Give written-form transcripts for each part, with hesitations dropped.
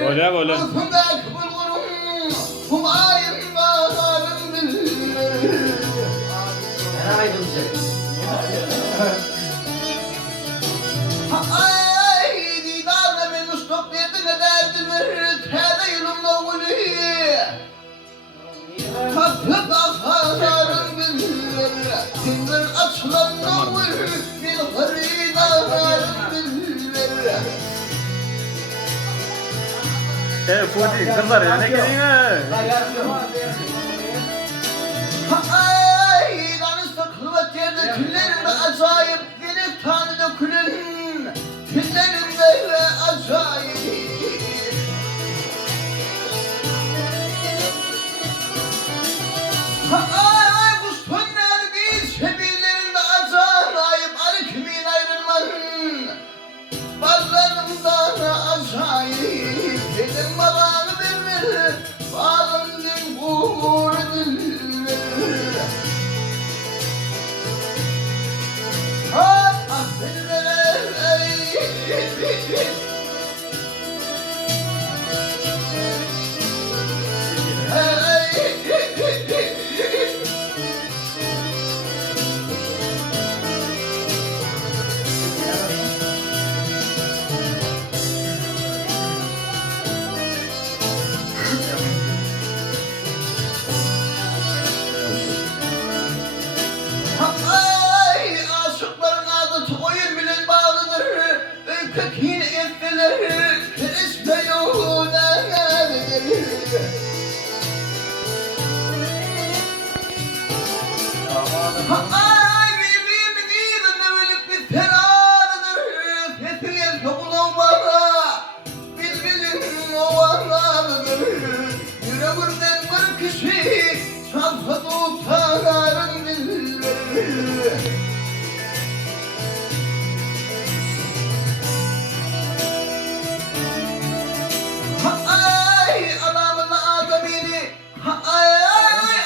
Böyle böyle. Fudi, kızlar ya ne gelin ha? Ay, danışta kılvat yerde tüllerimde acayip deniz tanrı dökülün. Tüllerimde ve acayip. Ay, kuş tönler biz şebirlerinde acayip. Arı kimin ayrılmanın. Ballarımdan acayip. Dedim babanı vermeli. Bağlandım uğurdu. Ay, aşıkların adeti oyun bilen bağlıdır. Kökün etmeleri kereste yoluna gelir. Ay, birbirimizin ölüp bir ferahıdır. Sesiniz yokluğun bana, birbirimizin ovalarıdır. Yüreğimden bir kişi çalsa tutarım dilleri. Ay, adamın adamını, ay,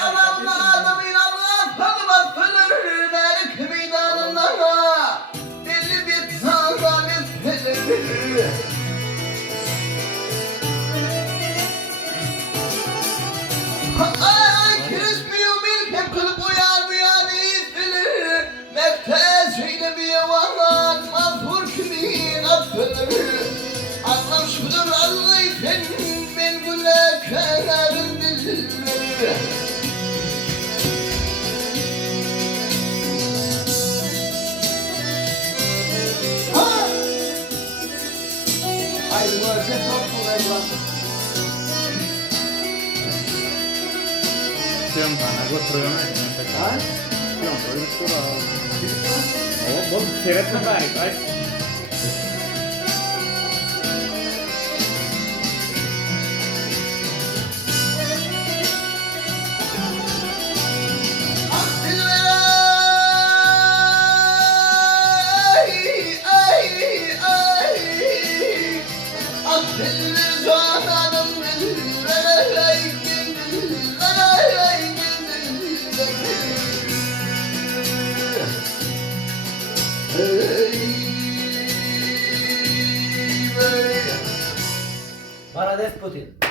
adamın adamını Allah tanımasınır. Belki meydanına belli bir tanrı etmeleri. Ay, kirismiyor bilkem kılıp uyan istilir. Mekteşeyle bir yalan mazhur kimin affedilir. Anlam şudur Allah'ın ben günahkarın dilleri. Ay, bu öpet çok kolay bu. Siamo a quattro Siamo addirittura. Oh, non si resta bene, dai. Parades Putin.